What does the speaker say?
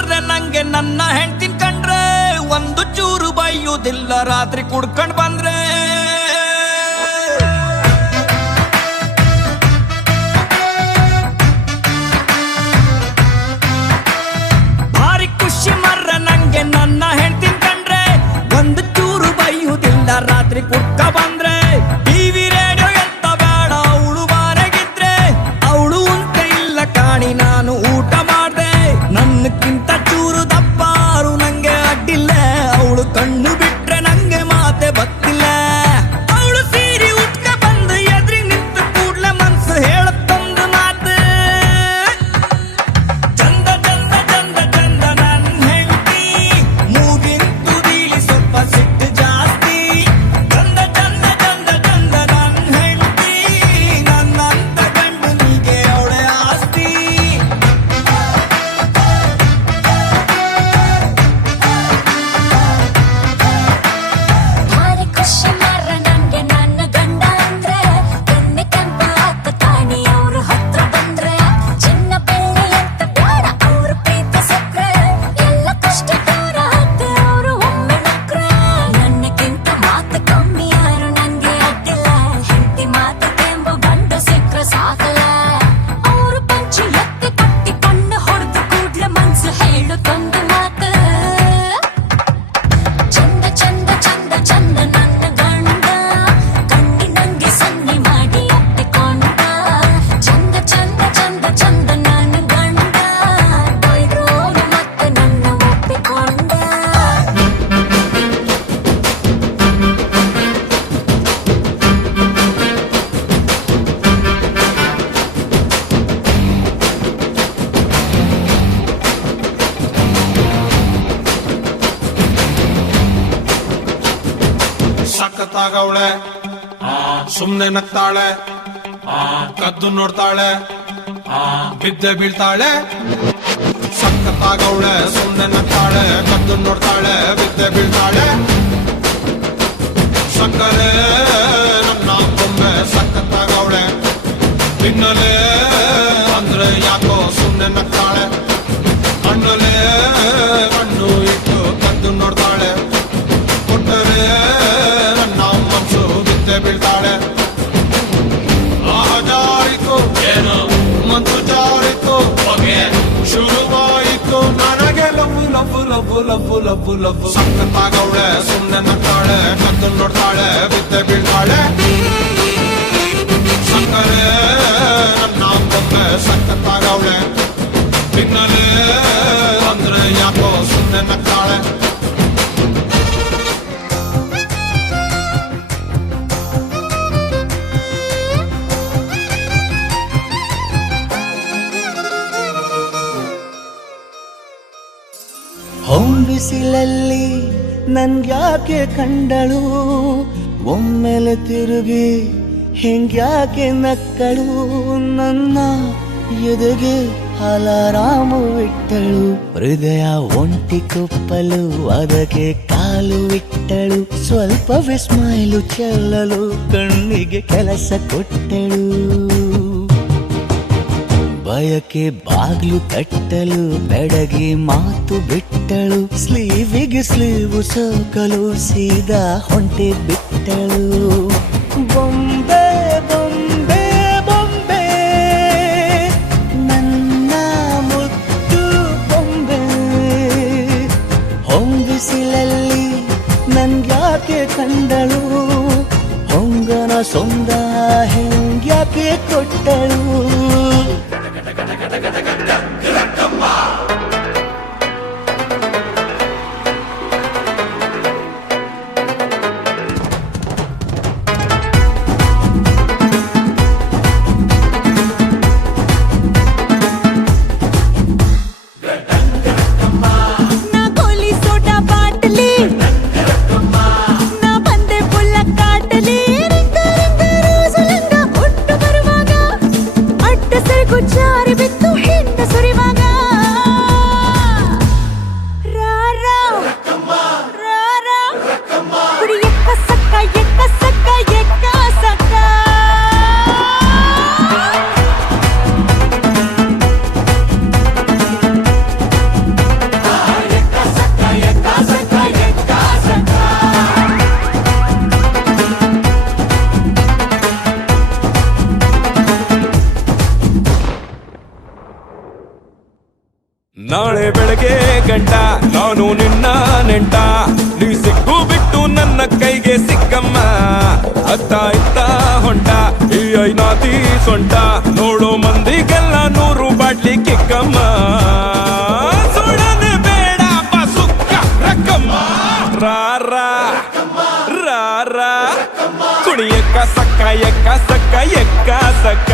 ಮರ್ರೆ ನಂಗೆ ನನ್ನ ಹೆಂಡ್ತಿನ್ ಕಂಡ್ರೆ ಒಂದು ಚೂರು ಬೈಯುವುದಿಲ್ಲ ರಾತ್ರಿ ಕುಡ್ಕೊಂಡ್ ಬಂದ್ರೆ ಭಾರಿ ಖುಷಿ ಮರ್ರೆ ನಂಗೆ ನನ್ನ ಹೆಂಡ್ತಿನ್ ಕಂಡ್ರೆ ಒಂದು ಚೂರು ಬೈಯುವುದಿಲ್ಲ ರಾತ್ರಿ ಕುಡ್ಕ ಬಂದ್ರೆ ಟಿವಿ ರೇಡಿಯೋ ಎಂತ ಬೇಡ ಅವಳು ಬಾರಗಿದ್ರೆ ಅವಳು ಉಂಟ ಇಲ್ಲ ಕಾಣಿ ನಾನು ಊಟ ಮಾಡ್ದೆ ನನ್ನಕ್ಕಿಂತ ಚೂರು ದಪ್ಪಾರು ನಂಗೆ ಅಡ್ಡಿಲ್ಲ ಅವಳು ಕಣ್ಣು ಬಿಟ್ರೆ ನಂಗೆ ಮಾತೆ ಬತ್ತಿಲ್ಲ ಅವಳು ಸೀರೆ ಉಟ್ಕ ಬಂದು ಎದ್ರಿ ನಿಂತು ಕೂಡ್ಲೆ ಮನ್ಸು ಹೇಳತ್ತೊಂದು ಮಾತು ಚಂದ ಚಂದ ಚಂದ ಚಂದ ನನ್ನ ಹೆಂಡತಿ ಮೂಗಿನ ತುದಿಲಿ ಸ್ವಲ್ಪ ಸಿಟ್ಟು ಜಾಸ್ತಿ ಚಂದ ಚಂದ ಚಂದ ಚಂದ ನನ್ನ ಹೆಂಡತಿ ನನ್ನಂತ ಗಂಡನಿಗೆ ಅವಳೆ ಆಸ್ತಿ ಭಾರಿ ಖುಷಿ ಮಾರ್ರೆ ನಂಗೆ ನನ್ನ ಗಂಡ ಅಂದ್ರೆ ಕೆನ್ನೆ ಕೆಂಪ ಹಾಕ ಕಾಣಿ ಅವ್ರು ಹತ್ರ ಬಂದ್ರೆ ಚಿನ್ನ ಬೆಳ್ಳಿ ಅಂತ ಬೇಡ ಅವ್ರು ಪ್ರೀತಿ ಸಕ್ರೆ ಎಲ್ಲ ಕಷ್ಟ ದೂರ ಹಾಕ ಅವ್ರು ಒಮ್ಮೆ ನಕ್ರೆ ನನ್ನಕ್ಕಿಂತ ಮಾತು ಕಮ್ಮಿ ಯಾರು ನಂಗೆ ಅಡ್ಡಿಲ್ಲ ಹೆಂಡತಿ ಮಾತು ಕೆಂಬು ಗಂಡು ಸಿಕ್ರೆ ಸಾಕಲ್ಲ ಅವ್ರು ಪಂಚಿ ಎತ್ತಿ ಕಟ್ಟಿ ಕಣ್ಣು ಹೊಡೆದು ಕೂಡ್ಲೆ ಮನ್ಸು ಹೇಳುತ್ತೊಂದು ಮಾತು ಚಂದ ಚಂದ ಚಂದ ಚಂದ ನನ್ನ ಗಂಡ ಕಣ್ಣಿ ನಂಗೆ ಸನ್ನೆ ಮಾಡಿ ಒಪ್ಪಿಕೊಂಡ ಚಂದ ಚಂದ ಚಂದ ಚಂದ ನನ್ನ ಗಂಡ ಬೈದ್ರು ಮತ್ತೆ ನನ್ನ ಒಪ್ಪಿಕೊಂಡ ಸಖತ್ತಾಗವಳೆ ಸುಮ್ನೆ ನಗ್ತಾಳೆ ಕದ್ದು ನೋಡ್ತಾಳೆ ಬಿದ್ದೆ ಬೀಳ್ತಾಳೆ ಸಖತ್ತಾಗವಳೆ ಸುಮ್ನೆ ನಗ್ತಾಳೆ ಕದ್ದು ನೋಡ್ತಾಳೆ ಬಿದ್ದೆ ಬೀಳ್ತಾಳೆ ಸಕ್ಕರೆ ನನ್ನ ಬೊಮ್ಮೆ ಸಖತ್ತಾಗವಳೆ ತಿನ್ನಲೆ ಅಂದ್ರೆ ಯಾಕೋ ಸುಮ್ನೆ ನಗ್ತಾಳೆ ಕಣ್ಣಲೆ ಕಣ್ಣು ಇಟ್ಟು ಕದ್ದು ನೋಡ್ತಾಳೆ ಕೊಟ್ಟರೆ ನನ್ನ ಮನ್ಸು ಬಿದ್ದೆ ಬೀಳ್ತಾಳೆ ಆಹ ಜಾರಿತು ಏನು ಮನ್ಸು ಜಾರಿತು ಶುರುವಾಯಿತು ನನಗೆ love love love love love love ಸಖತ್ತಾಗವಳೆ ಸುಮ್ನೆ ನಗ್ತಾಳೆ ಕದ್ದು ನೋಡ್ತಾಳೆ ಬಿದ್ದೆ ಬೀಳ್ತಾಳೆ ಸಕ್ಕರೆ ನನ್ನ ಬೊಮ್ಮೆ ಸಖತ್ತಾಗವಳೆ ತಿನ್ನಲೆ ಅಂದ್ರೆ ಯಾಕೋ ಸುಮ್ನೆ ನಗ್ತಾಳೆ ಹೊಂಬಿಸಿಲಲ್ಲಿ ನನ್ಗ್ಯಾಕೆ ಕಂಡಳು ಒಮ್ಮೆಲೆ ತಿರುಗಿ ಹಿಂಗ್ಯಾಕೆ ನಕ್ಕಳು ನನ್ನ ಎದೆಗೆ ಅಲಾರಾಮು ಇಟ್ಟಳು ಹೃದಯ ಒಂಟಿ ಕೊಪ್ಪಲು ಅದಕ್ಕೆ ಕಾಲು ಇಟ್ಟಳು ಸ್ವಲ್ಪ ಸ್ಮೈಲು ಚೆಲ್ಲಲು ಕಣ್ಣಿಗೆ ಕೆಲಸ ಕೊಟ್ಟಳು ಬಯಕೆ ಬಾಗ್ಲು ತಟ್ಟಲು ಬೆಡಗಿ ಮಾತು ಬಿಟ್ಟಳು ಸ್ಲೀವಿಗೆ ಸ್ಲೀವು ಸೋಕಲು ಸೀದಾ ಹೊಂಟೆ ಬಿಟ್ಟಳು ಬೊಂಬೆ ಬೊಂಬೆ ಬೊಂಬೆ ನನ್ನ ಮುದ್ದು ಬೊಂಬೆ ಹೊಂಬಿಸಿಲಲ್ಲಿ ನನ್ಗ್ಯಾಕೆ ಕಂಡಳು ಹೊಂಗನ ಸೊಂದ ಹೆಂಗ್ಯಾಕೆ ಕೊಟ್ಟಳು నా గోలి సోడా బాటలి నా ಬಂದೆ ಪುಲ್ಲ ಕಾಟಲಿ ರಿಂಗ ರಿಂಗ ರೋಜುಲಂಗ ಹುಟ್ಟು ಬರುವಾಗ ಅಡ್ಡ ಒಳಗೆ ಗಂಟ ನಾನು ನಿನ್ನ ನೆಂಟ ನೀ ಸಿಕ್ಕು ಬಿಟ್ಟು ನನ್ನ ಕೈಗೆ ಸಿಕ್ಕಮ್ಮ ಅತ್ತ ಇತ್ತ ಹೊಂಟ ಈ ಐನಾತಿ ಸೊಂಟ ನೋಡೋ ಮಂದಿಗೆಲ್ಲ 100 ಬಾಟ್ಲಿ ಕಿಕ್ಕಮ್ಮ ಸುಡನೆ ಬೇಡ ಬಸುಕ್ಕ ರಕ್ಕಮ್ಮ ರಾರ ರಾರ ಕುಣಿಯಕ್ಕ ಸಕ್ಕ ಎಕ್ಕ ಸಕ್ಕ ಎಕ್ಕ ಸಕ್ಕ